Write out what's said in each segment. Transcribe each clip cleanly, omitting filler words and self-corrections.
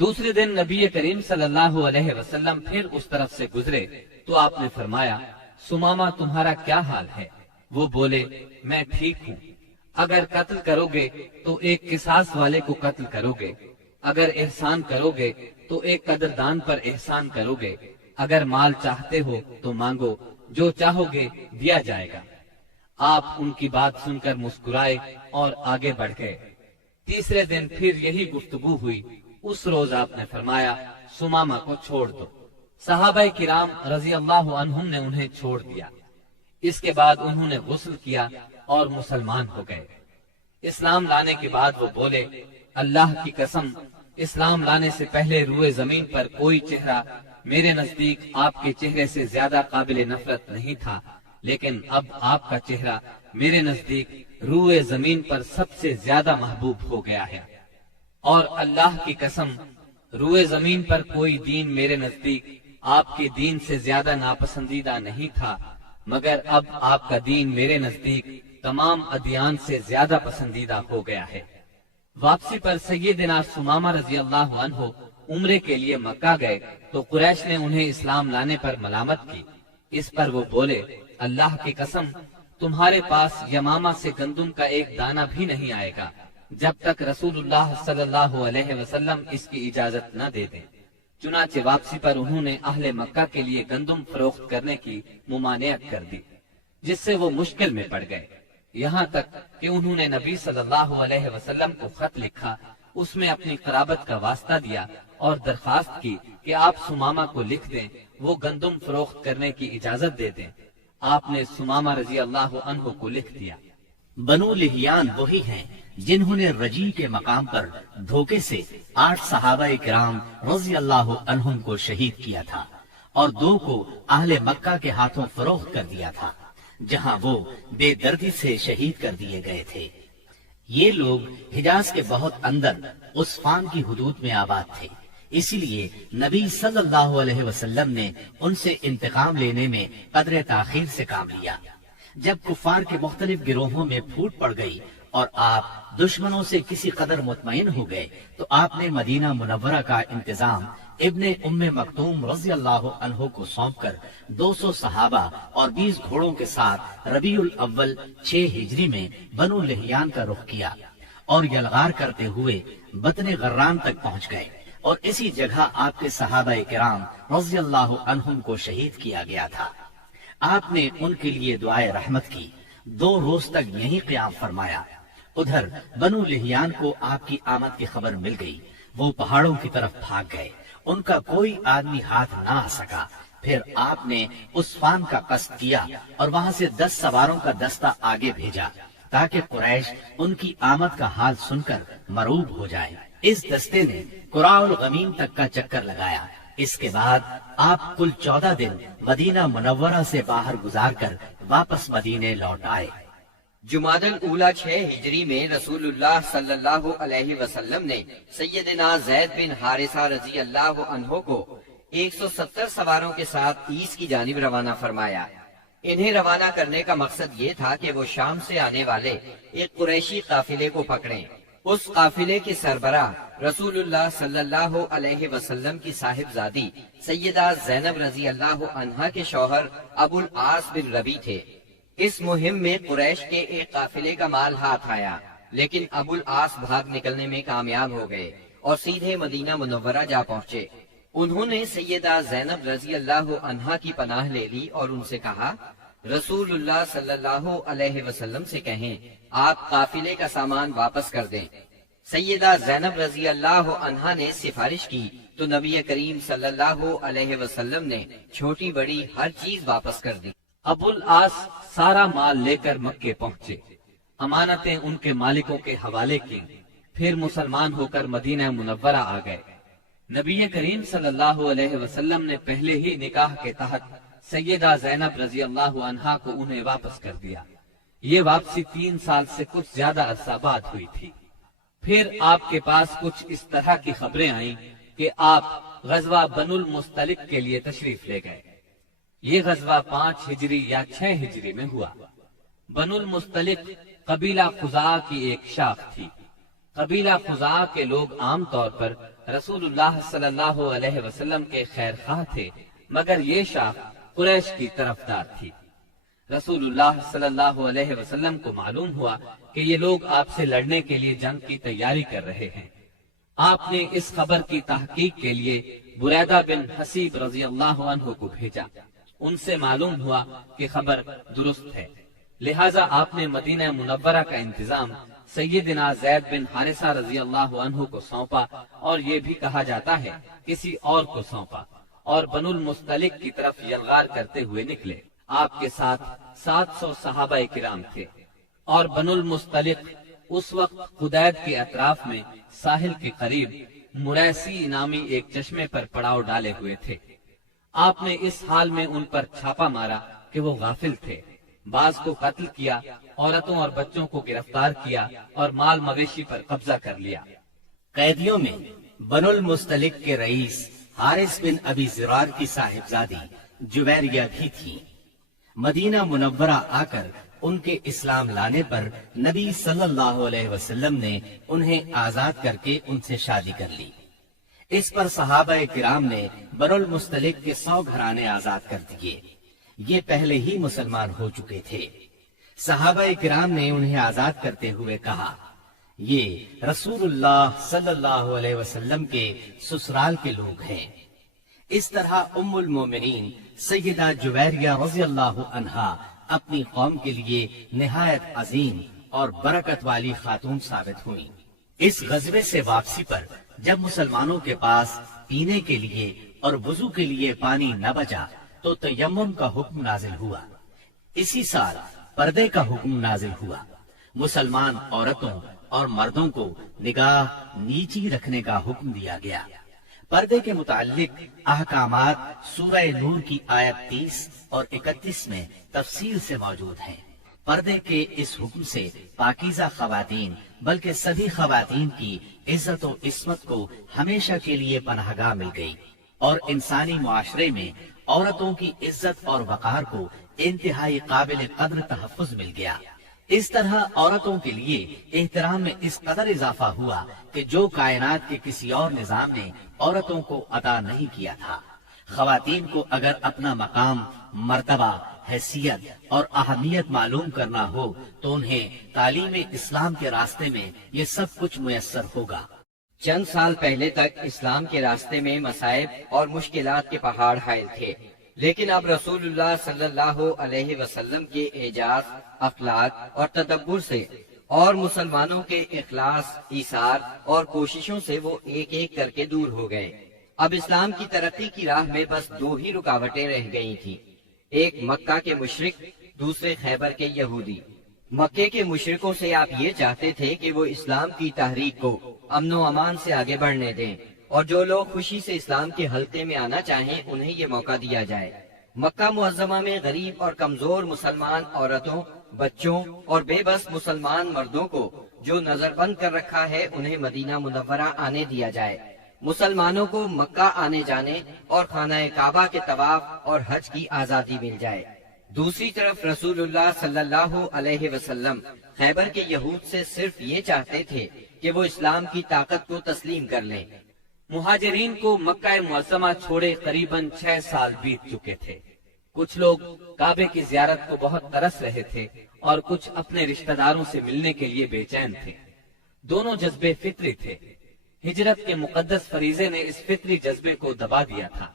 دوسرے دن نبی کریم صلی اللہ علیہ وسلم پھر اس طرف سے گزرے تو آپ نے فرمایا، سمامہ تمہارا کیا حال ہے؟ وہ بولے، میں ٹھیک ہوں۔ اگر قتل کرو گے تو ایک قصاص والے کو قتل کرو گے، اگر احسان کرو گے تو ایک قدردان پر احسان کرو گے، اگر مال چاہتے ہو تو مانگو، جو چاہو گے دیا جائے گا۔ آپ ان کی بات سن کر مسکرائے اور آگے بڑھ گئے۔ تیسرے دن پھر یہی گفتگو ہوئی۔ اس روز آپ نے فرمایا، سمامہ کو چھوڑ دو۔ صحابہ کرام رضی اللہ عنہم نے انہیں چھوڑ دیا۔ اس کے بعد انہوں نے غسل کیا اور مسلمان ہو گئے۔ اسلام لانے کے بعد وہ بولے، اللہ کی قسم، اسلام لانے سے پہلے روئے زمین پر کوئی چہرہ میرے نزدیک آپ کے چہرے سے زیادہ قابل نفرت نہیں تھا، لیکن اب آپ کا چہرہ میرے نزدیک روئے زمین پر سب سے زیادہ محبوب ہو گیا ہے، اور اللہ کی قسم، روئے زمین پر کوئی دین میرے نزدیک آپ کے دین سے زیادہ ناپسندیدہ نہیں تھا، مگر اب آپ کا دین میرے نزدیک تمام ادیان سے زیادہ پسندیدہ ہو گیا ہے۔ واپسی پر سیدنا سمامہ رضی اللہ عنہ عمرے کے لیے مکہ گئے تو قریش نے انہیں اسلام لانے پر ملامت کی۔ اس پر وہ بولے، اللہ کی قسم، تمہارے پاس یمامہ سے گندم کا ایک دانہ بھی نہیں آئے گا جب تک رسول اللہ صلی اللہ علیہ وسلم اس کی اجازت نہ دے دیں۔ چنانچہ واپسی پر انہوں نے اہل مکہ کے لیے گندم فروخت کرنے کی ممانعت کر دی، جس سے وہ مشکل میں پڑ گئے، یہاں تک کہ انہوں نے نبی صلی اللہ علیہ وسلم کو خط لکھا، اس میں اپنی قرابت کا واسطہ دیا اور درخواست کی کہ آپ سمامہ کو لکھ دیں، وہ گندم فروخت کرنے کی اجازت دے دیں۔ آپ نے سمامہ رضی اللہ عنہ کو لکھ دیا۔ بنو لحیان وہی ہیں جنہوں نے رجی کے مقام پر دھوکے سے 8 صحابہ کرام رضی اللہ عنہم کو شہید کیا تھا اور 2 کو اہل مکہ کے ہاتھوں فروخت کر دیا تھا، جہاں وہ بے دردی سے شہید کر دیے گئے تھے۔ یہ لوگ حجاز کے بہت اندر عثفان کی حدود میں آباد تھے، اسی لیے نبی صلی اللہ علیہ وسلم نے ان سے انتقام لینے میں قدر تاخیر سے کام لیا۔ جب کفار کے مختلف گروہوں میں پھوٹ پڑ گئی اور آپ دشمنوں سے کسی قدر مطمئن ہو گئے تو آپ نے مدینہ منورہ کا انتظام ابن ام مکتوم رضی اللہ عنہ کو سونپ کر 200 صحابہ اور 20 گھوڑوں کے ساتھ ربیع الاول 6 ہجری میں بنو لحیان کا رخ کیا اور یلغار کرتے ہوئے بطن غران تک پہنچ گئے، اور اسی جگہ آپ کے صحابہ کرام رضی اللہ عنہم کو شہید کیا گیا تھا۔ آپ نے ان کے لیے دعائے رحمت کی، 2 روز تک یہیں قیام فرمایا۔ ادھر بنو لحیان کو آپ کی آمد کی خبر مل گئی، وہ پہاڑوں کی طرف بھاگ گئے، ان کا کوئی آدمی ہاتھ نہ آ سکا۔ پھر آپ نے عثفان کا قصد کیا اور وہاں سے 10 سواروں کا دستہ آگے بھیجا تاکہ قریش ان کی آمد کا حال سن کر مروب ہو جائے۔ اس دستے نے قراء الغمیم تک کا چکر لگایا۔ اس کے بعد آپ کل 14 دن مدینہ منورہ سے باہر گزار کر واپس مدینے لوٹ آئے۔ جمادی الاولیٰ 6 ہجری میں رسول اللہ صلی اللہ علیہ وسلم نے سیدنا زید بن حارثہ رضی اللہ عنہ کو 170 سواروں کے ساتھ عیس کی جانب روانہ فرمایا۔ انہیں روانہ کرنے کا مقصد یہ تھا کہ وہ شام سے آنے والے ایک قریشی قافلے کو پکڑیں۔ اس قافلے کے سربراہ رسول اللہ صلی اللہ علیہ وسلم کی صاحبزادی سیدہ زینب رضی اللہ عنہا کے شوہر ابو العاص بن ربی تھے۔ اس مہم میں قریش کے ایک قافلے کا مال ہاتھ آیا، لیکن ابو العاص بھاگ نکلنے میں کامیاب ہو گئے اور سیدھے مدینہ منورہ جا پہنچے۔ انہوں نے سیدہ زینب رضی اللہ عنہا کی پناہ لے لی اور ان سے کہا، رسول اللہ صلی اللہ علیہ وسلم سے کہیں آپ قافلے کا سامان واپس کر دیں۔ سیدہ زینب رضی اللہ عنہا نے سفارش کی تو نبی کریم صلی اللہ علیہ وسلم نے چھوٹی بڑی ہر چیز واپس کر دی۔ ابو العاص سارا مال لے کر مکے پہنچے، امانتیں ان کے مالکوں کے حوالے کی، پھر مسلمان ہو کر مدینہ منورہ آ گئے۔ نبی کریم صلی اللہ علیہ وسلم نے پہلے ہی نکاح کے تحت سیدہ زینب رضی اللہ عنہا کو انہیں واپس کر دیا۔ یہ واپسی 3 سال سے کچھ زیادہ عرصہ بعد ہوئی تھی۔ پھر آپ کے پاس کچھ اس طرح کی خبریں آئیں کہ آپ غزوہ بنو المستلق کے لیے تشریف لے گئے۔ یہ غزوہ 5 ہجری یا 6 ہجری میں ہوا۔ بنو المستلق قبیلہ خزاعہ کی ایک شاخ تھی۔ قبیلہ خزاعہ کے لوگ عام طور پر रसूल सल्लल्लाहु अलैहि वसल्लम के खैर खां थे, मगर ये शाख कुरैश की तरफदार थी। रसूलुल्लाह सल्लल्लाहु अलैहि वसल्लम को मालूम हुआ कि ये लोग आपसे लड़ने के लिए जंग की तैयारी कर रहे हैं। आपने इस खबर की तहकीक के लिए बुरैदा बिन हसीब रजी अल्लाह अन्हु को भेजा। उनसे मालूम हुआ कि खबर दुरुस्त है, लिहाजा आपने मदीना मुनव्वरा का इंतजाम सैयदना ज़ैद बिन हारिसा रजी अल्लाह अन्हु को सौंपा, और ये भी कहा जाता है किसी और को सौंपा, और बनुल मुस्तलिक की तरफ यलगार करते हुए निकले। आपके साथ 700 सहाबा किराम थे, और बनुल मुस्तलिक उस वक्त खुदैद के अतराफ में साहिल के करीब मुरैसी नामी एक चश्मे पर पड़ाव डाले हुए थे। आपने इस हाल में उन पर छापा मारा कि वो गाफिल थे, बाज को कत्ल किया, औरतों और बच्चों को गिरफ्तार किया और माल मवेशी पर कब्जा कर लिया। कैदियों में बनुल मुस्तलिक के रईस हारिस बिन अबी ज़िरार की साहिबजादी जुवैरिया भी थी। मदीना मुनव्वरा आकर उनके इस्लाम लाने पर नबी सल्लल्लाहु अलैहि वसल्लम ने उन्हें आजाद करके उनसे शादी कर ली। इस पर सहाबा किराम ने बनुल मुस्तलिक के 100 घराने आजाद कर दिए। ये पहले ही मुसलमान हो चुके थे। सहाबा किराम ने उन्हें आजाद करते हुए कहा, ये रसूलुल्लाह सल्लल्लाहु अलैहि वसल्लम के ससुराल के लोग हैं। इस तरह उम्मुल मोमिनीन सैयदा जुवैरिया रज़ी अल्लाहु अन्हा अपनी कौम के लिए निहायत अजीम और बरकत वाली खातून साबित हुई। इस गज़वे से वापसी पर जब मुसलमानों के पास पीने के लिए और वुजू के लिए पानी न बचा तो तयम्मुम का हुक्म नाजिल हुआ। इसी साल पर्दे का हुक्म नाजिल हुआ। मुसलमान औरतों और मर्दों को निगाह नीची रखने का हुक्म दिया गया। पर्दे के मुताल्लिक अहकामात सूरह नूर की आयत 30 और 31 में तफसील से मौजूद हैं। पर्दे के इस हुक्म से पाकीज़ा खवातीन बल्कि सभी खवातीन की इज्जत और इस्मत को हमेशा के लिए पनाहगाह मिल गई, और इंसानी मुआशरे में औरतों की इज्जत और वकार को इंतहाई काबिल कद्र तहफ़्फ़ुज़ मिल गया। इस तरह औरतों के लिए एहतराम में इस कदर इजाफा हुआ कि जो कायनात के किसी और निजाम ने औरतों को अता नहीं किया था। खवातीन को अगर अपना मकाम, मर्तबा, हैसियत और अहमियत मालूम करना हो तो उन्हें तालीम इस्लाम के रास्ते में ये सब कुछ मुयस्सर होगा। चंद साल पहले तक इस्लाम के रास्ते में मसाइब और मुश्किलात के पहाड़ हायल थे, लेकिन अब रसूलुल्लाह सल्लल्लाहु अलैहि वसल्लम के एजाज, अखलाक और तदब्बुर से और मुसलमानों के इखलास, ईसार और कोशिशों से वो एक एक करके दूर हो गए। अब इस्लाम की तरक्की की राह में बस 2 ही रुकावटें रह गई थी, एक मक्का के मुशरिक, दूसरे खैबर के यहूदी। मक्के के मुशरिकों से आप ये चाहते थे कि वो इस्लाम की तहरीक को अमन व अमान से आगे बढ़ने दें, और जो लोग खुशी से इस्लाम के हल्के में आना चाहें उन्हें ये मौका दिया जाए। मक्का मुअज्जमा में गरीब और कमजोर मुसलमान औरतों, बच्चों और बेबस मुसलमान मर्दों को जो नजरबंद कर रखा है उन्हें मदीना मुनव्वरा आने दिया जाए। मुसलमानों को मक्का आने जाने और खाना काबा के तवाफ और हज की आजादी मिल जाए। दूसरी तरफ रसूलुल्लाह सल्लल्लाहु अलैहि वसल्लम खैबर के यहूद से सिर्फ ये चाहते थे कि वो इस्लाम की ताकत को तस्लीम कर लें। मुहाजिरीन को मक्का मुअज़्ज़मा छोड़े करीबन 6 साल बीत चुके थे। कुछ लोग काबे की ज़ियारत को बहुत तरस रहे थे और कुछ अपने रिश्तेदारों से मिलने के लिए बेचैन थे। दोनों जज्बे फित्री थे। हिजरत के मुकद्दस फरीजे ने इस फित्री जज्बे को दबा दिया था।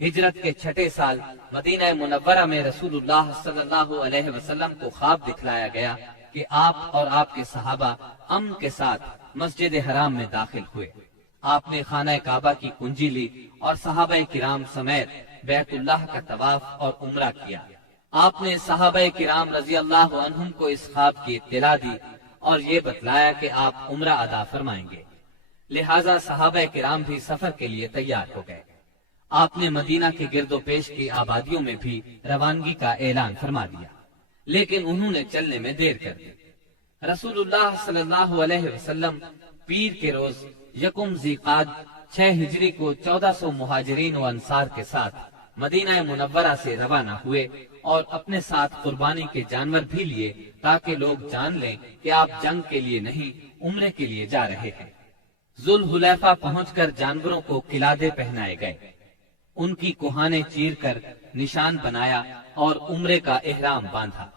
हिजरत के 6ठे साल मदीना मुनव्वरा में रसूलुल्लाह सल्लल्लाहु अलैहि वसल्लम को ख्वाब दिखलाया गया कि आप और आपके सहाबा अमन के साथ मस्जिद हराम में दाखिल हुए। आपने खाना काबा की कुंजी ली और सहाबा किराम समेत बैतुल्लाह का तवाफ और उम्रा किया। आपने सहाबा किराम रजी अल्लाह अन्हुम को इस ख्वाब की इत्तला दी और ये बतलाया कि आप उम्रा अदा फरमाएंगे। लिहाजा सहाबा किराम भी सफर के लिए तैयार हो गए। आपने मदीना के गिरदो पेश की आबादियों में भी रवानगी का ऐलान फरमा दिया, लेकिन उन्होंने चलने में देर कर दी। रसूलुल्लाह सल्लल्लाहु अलैहि वसल्लम पीर के रोज यकुम ज़ीक़ाद 6 हिजरी को 1400 मुहाजिरीन व अंसार के साथ मदीना मुनव्वरा से रवाना हुए और अपने साथ कुर्बानी के जानवर भी लिए ताकि लोग जान लें कि आप जंग के लिए नहीं उम्रे के लिए जा रहे हैं। जुल्हुलैफा पहुंचकर जानवरों को किलादे पहनाए गए, उनकी कुहाने चीर कर निशान बनाया और उम्रे का एहराम बांधा।